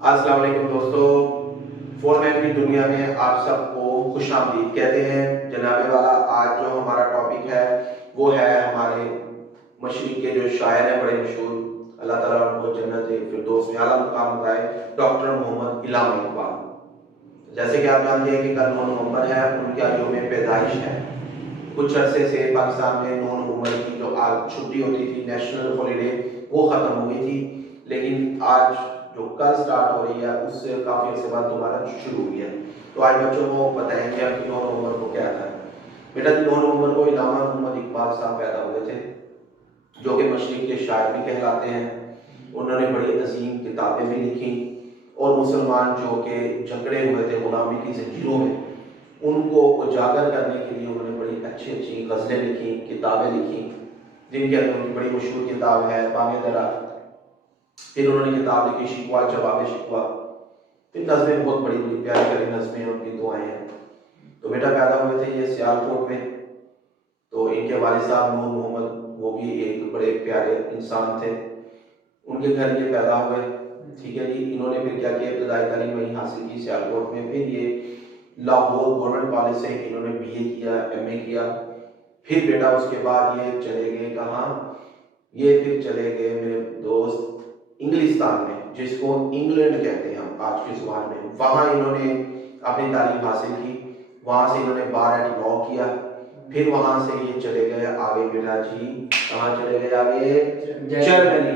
अस्सलाम वालेकुम दोस्तों, फ़ोरमैन की दुनिया में आप सबको खुशामदीद कहते हैं। जनाबे वाला आज जो हमारा टॉपिक है वो है हमारे मशरिक़ के जो शायर हैं बड़े मशहूर, अल्लाह ताला उनको जन्नत फिरदौस में आला मुकाम बताए, डॉक्टर मोहम्मद इल्हाम इकबाल। जैसे कि आप जानते हैं कि कल 9 नवंबर है, उनका यौम पैदाइश है। कुछ अरसे से पाकिस्तान में 9 नवंबर की जो आज छुट्टी होती थी, नेशनल हॉलीडे, वो ख़त्म हो गई थी, लेकिन आज जो कल स्टार्ट हो रही है उससे काफ़ी अरसे बाद दोबारा शुरू हुई है। तो आज बच्चों को बताएंगे कि 9 नवंबर को क्या था। बेटा 9 नवंबर को इल्हामा मोहम्मद इकबाल साहब पैदा हुए थे, जो कि मशरिक़ के शायर भी कहलाते हैं। उन्होंने बड़ी अजीम किताबें भी लिखी और मुसलमान जो कि जकड़े हुए थे गुलामी की ज़ंजीरों में, उनको उजागर करने के लिए उन्होंने बड़ी अच्छी अच्छी गज़लें लिखी, किताबें लिखी, जिनके अंदर उनकी बड़ी मशहूर किताब है बाग़ दरा। फिर उन्होंने किताब लिखी शिकवा जवाब शिकवा। फिर नज़में बहुत बड़ी बड़ी प्यारी प्यारी नज़में, उनकी दुआएं हैं। तो बेटा पैदा हुए थे ये सियालकोट में। तो इनके वालिद साहब नूर मोहम्मद, वो भी एक बड़े प्यारे इंसान थे, उनके घर ये पैदा हुए। ठीक है जी। इन्होंने फिर क्या किया, इब्तदाई तालीम वहीं हासिल की सियालकोट में। फिर ये लाहौर गवर्नमेंट कॉलेज से इन्होंने बीए किया, एमए किया। फिर बेटा उसके बाद ये चले गए कहाँ, ये फिर चले गए मेरे दोस्त इंग्लिस्तान में, जिसको इंग्लैंड कहते हैं हम आज की जुबान में। वहाँ इन्होंने अपनी तालीम हासिल की, वहाँ से इन्होंने बार एट लॉ किया। फिर वहाँ से ये चले गए आगे बेटा जी, कहाँ चले गए आगे, जर्मनी।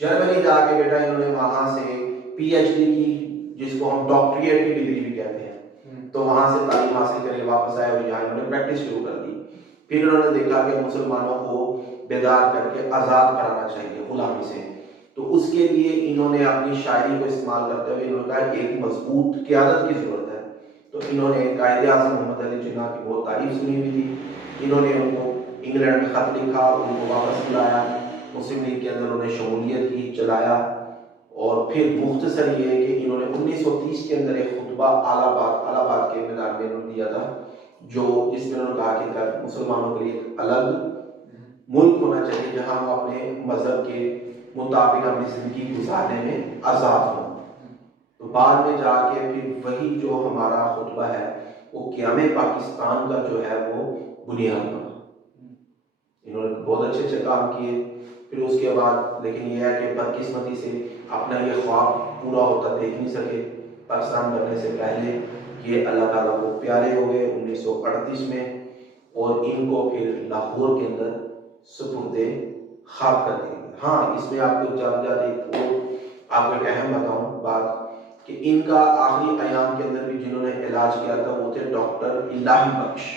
जर्मनी जाके बेटा इन्होंने वहाँ से पीएचडी की, जिसको हम डॉक्टरेट की डिग्री भी कहते हैं। तो वहाँ से तालीम हासिल करके वापस आए और यहाँ इन्होंने प्रैक्टिस शुरू कर दी। फिर उन्होंने देखा कि मुसलमानों को बेदार करके आज़ाद कराना चाहिए गुलामी से। तो उसके लिए इन्होंने अपनी शायरी को इस्तेमाल करते हुए इन्होंने कहा एक मजबूत क़यादत की ज़रूरत है। तो इन्होंने कायदे आज़म मोहम्मद अली जिन्ना की बहुत तारीफ सुनी हुई थी। इन्होंने उनको इंग्लैंड में ख़त लिखा, उनको वापस बुलाया, मुस्लिम लीग के अंदर उन्होंने शमूलियत की, चलाया। और फिर मुख्तसर ये है कि इन्होंने 1930 के अंदर एक खुतबा अलाहाबाद के मैदान में इन्होंने दिया था, जो जिसमें उन्होंने कहा कि मुसलमानों के लिए एक अलग मुल्क होना चाहिए जहां वो अपने मजहब के मुताबिक अपनी जिंदगी गुजारने में आज़ाद हो। तो बाद में जाके फिर वही जो हमारा खुतबा है वो क़याम पाकिस्तान का जो है वो बुनियाद बना। इन्होंने बहुत अच्छे अच्छे काम किए। फिर उसके बाद लेकिन यह है कि बदकिस्मती से अपना ये ख्वाब पूरा होता देख नहीं सके। पाकिस्तान बनने से पहले ये अल्लाह ताला को प्यारे हो गए 1938 में, और इनको फिर लाहौर के अंदर सुपुर्दे खाक कर दिया गया। हाँ, इसमें आपको जाते जाते आपको एक अहम बताऊं बात, कि इनका आखिरी अयाम के अंदर भी जिन्होंने इलाज किया था वो थे डॉक्टर इलाही बख्श,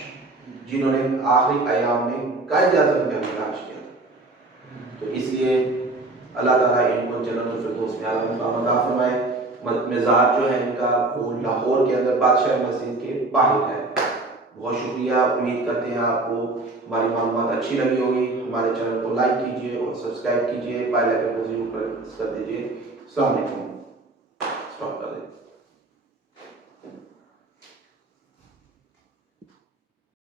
जिन्होंने आखिरी अयाम में कायदे आज़म का इलाज किया था। तो इसलिए अल्लाह ताला इनको जन्नतुल फिरदौस में आला मुकाम अता फरमाए। मज़ार जो है इनका वो लाहौर के अंदर बादशाह मस्जिद के बाहर है। बहुत शुक्रिया, उम्मीद करते हैं आपको हमारी मालूमात अच्छी लगी होगी। हमारे चैनल को लाइक कीजिए और सब्सक्राइब कीजिए, बेल आइकन को जरूर प्रेस कर दीजिए। अस्सलाम वालेकुम। स्टॉप कर दें।